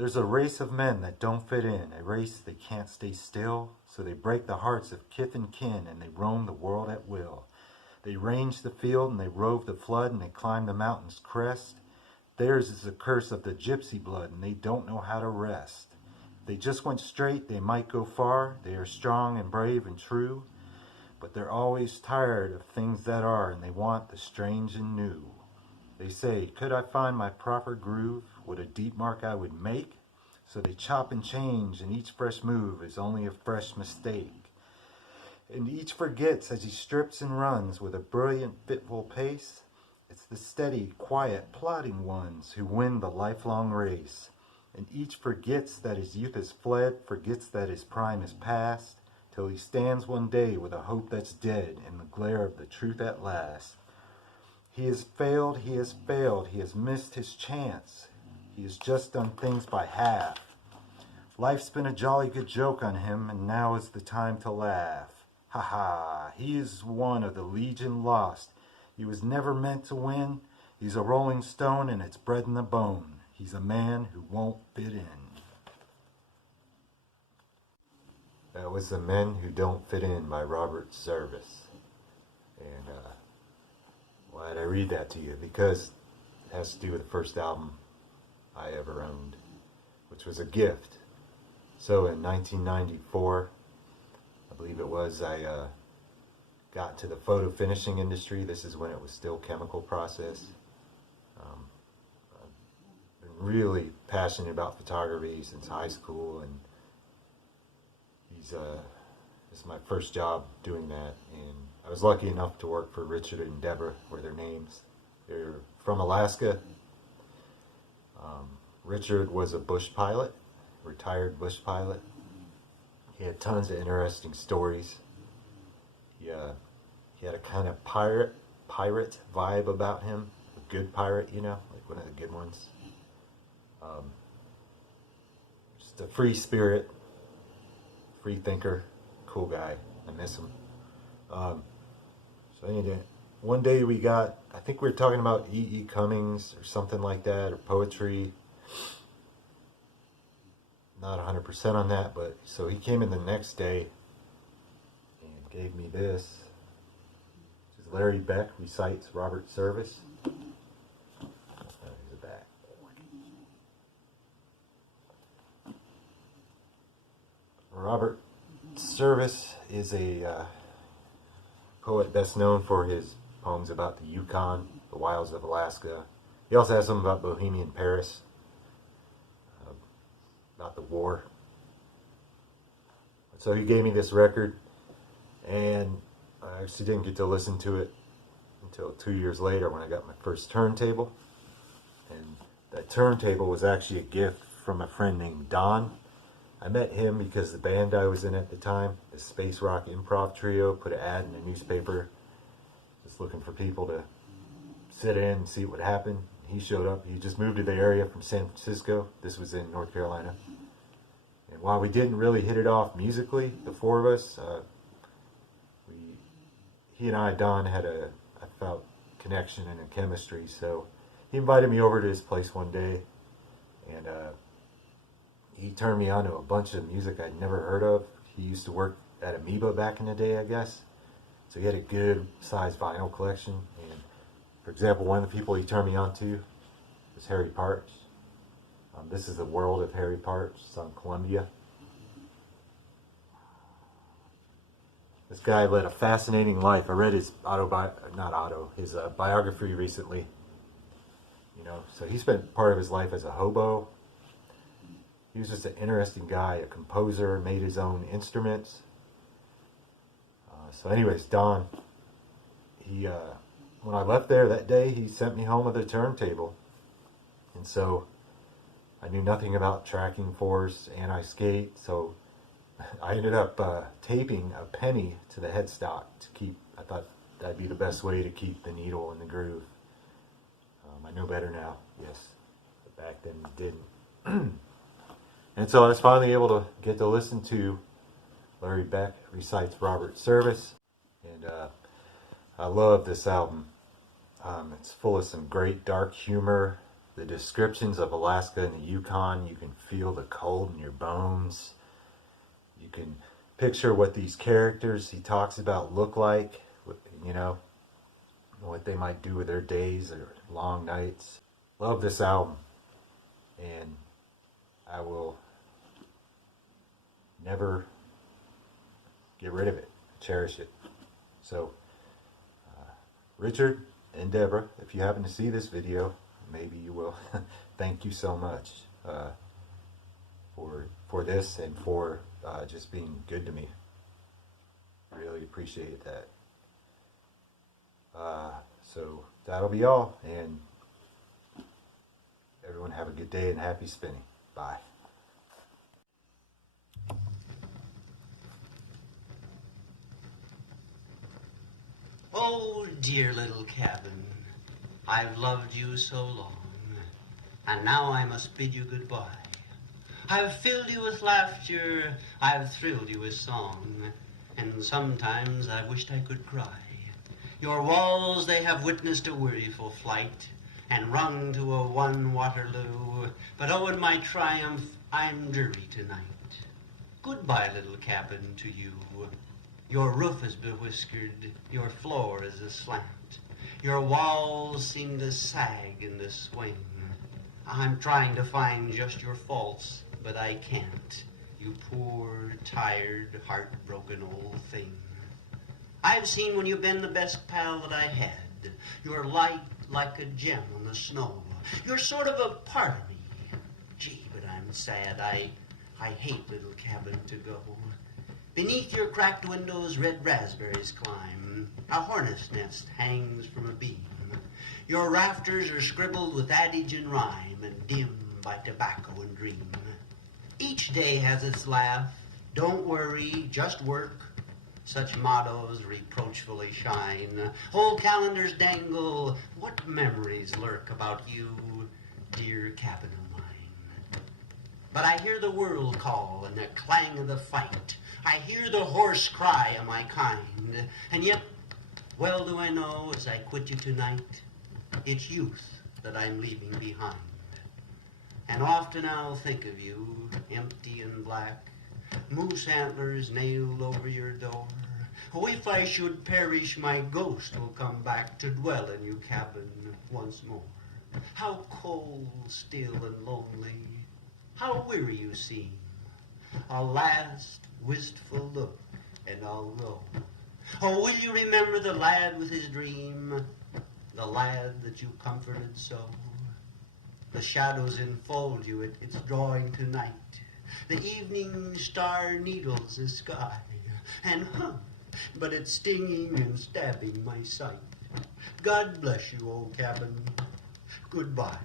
There's a race of men that don't fit in, a race they can't stay still, so they break the hearts of kith and kin and they roam the world at will. They range the field and they rove the flood and they climb the mountain's crest. Theirs is the curse of the gypsy blood and they don't know how to rest. If they just went straight, they might go far. They are strong and brave and true, but they're always tired of things that are and they want the strange and new. They say, could I find my proper groove? What a deep mark I would make. So they chop and change, and each fresh move is only a fresh mistake. And each forgets as he strips and runs with a brilliant, fitful pace. It's the steady, quiet, plodding ones who win the lifelong race. And each forgets that his youth has fled, forgets that his prime is past, till he stands one day with a hope that's dead in the glare of the truth at last. He has failed, he has failed, he has missed his chance. He has just done things by half. Life's been a jolly good joke on him, and now is the time to laugh. Ha ha, he is one of the legion lost. He was never meant to win. He's a rolling stone and it's bred in the bone. He's a man who won't fit in. That was The Men Who Don't Fit In by Robert Service. And why did I read that to you? Because it has to do with the first album I ever owned, which was a gift. So in 1994, I believe it was, I got into the photo finishing industry. This is when it was still chemical process. I've been really passionate about photography since high school, and this is my first job doing that. And I was lucky enough to work for Richard and Deborah, were their names. They're from Alaska. Richard was a bush pilot, retired bush pilot. He had tons of interesting stories. He had a kind of pirate vibe about him. A good pirate, you know, like one of the good ones. Just a free spirit, free thinker, cool guy. I miss him. So anyway, one day we got, I think we were talking about E.E. Cummings or something like that, or poetry. Not 100% on that, but so he came in the next day and gave me this. This is Larry Beck Recites Robert Service. Here's the back. Robert Service is a poet best known for his poems about the Yukon, the wilds of Alaska. He also has some about Bohemian Paris, about the war. So he gave me this record, and I actually didn't get to listen to it until 2 years later when I got my first turntable. And that turntable was actually a gift from a friend named Don. I met him because the band I was in at the time, the Space Rock Improv Trio, put an ad in the newspaper just looking for people to sit in and see what would happen. He showed up. He just moved to the area from San Francisco. This was in North Carolina. And while we didn't really hit it off musically, the four of us, he and I, Don, had I felt, connection and a chemistry. So he invited me over to his place one day, and he turned me on to a bunch of music I'd never heard of. He used to work at Amoeba back in the day, I guess. So he had a good sized vinyl collection. And for example, one of the people he turned me on to was Harry Partch. This is The World of Harry Partch. It's on Columbia. This guy led a fascinating life. I read his biography recently. You know, so he spent part of his life as a hobo. He was just an interesting guy, a composer, made his own instruments. So anyways, Don, when I left there that day, he sent me home with a turntable. And so I knew nothing about tracking force, anti-skate, so I ended up taping a penny to the headstock to keep, I thought that'd be the best way to keep the needle in the groove. I know better now, yes, but back then didn't. And so I was finally able to get to listen to Larry Beck Recites Robert Service, and I love this album. It's full of some great dark humor. the descriptions of Alaska and the Yukon. You can feel the cold in your bones. You can picture what these characters he talks about look like, you know, what they might do with their days or long nights. Love this album, and I will never get rid of it, cherish it. So, Richard and Deborah, if you happen to see this video, maybe you will, thank you so much for this and for just being good to me. Really appreciate that. So that'll be all, and everyone have a good day and happy spinning. Bye. Oh, dear little cabin, I've loved you so long, and now I must bid you goodbye. I've filled you with laughter, I've thrilled you with song, and sometimes I've wished I could cry. Your walls, they have witnessed a weariful flight, and rung to a one Waterloo, but oh, in my triumph, I'm dreary tonight. Goodbye, little cabin, to you. Your roof is bewhiskered, your floor is aslant. Your walls seem to sag and to swing. I'm trying to find just your faults, but I can't. You poor, tired, heartbroken old thing. I've seen when you've been the best pal that I had. You're light like a gem on the snow. You're sort of a part of me. Gee, but I'm sad. I hate little cabin to go. Beneath your cracked windows, red raspberries climb. A hornet's nest hangs from a beam. Your rafters are scribbled with adage and rhyme and dimmed by tobacco and dream. Each day has its laugh. Don't worry, just work. Such mottos reproachfully shine. Whole calendars dangle. What memories lurk about you, dear cabin of mine? But I hear the world call and the clang of the fight. I hear the hoarse cry of my kind. And yet, well do I know as I quit you tonight, it's youth that I'm leaving behind. And often I'll think of you, empty and black, moose antlers nailed over your door. Oh, if I should perish, my ghost will come back to dwell in your cabin once more. How cold, still, and lonely, how weary you seem. A last wistful look, and I'll go. Oh, will you remember the lad with his dream, the lad that you comforted so? The shadows enfold you, it's drawing to night. The evening star needles the sky, and but it's stinging and stabbing my sight. God bless you, old cabin. Goodbye.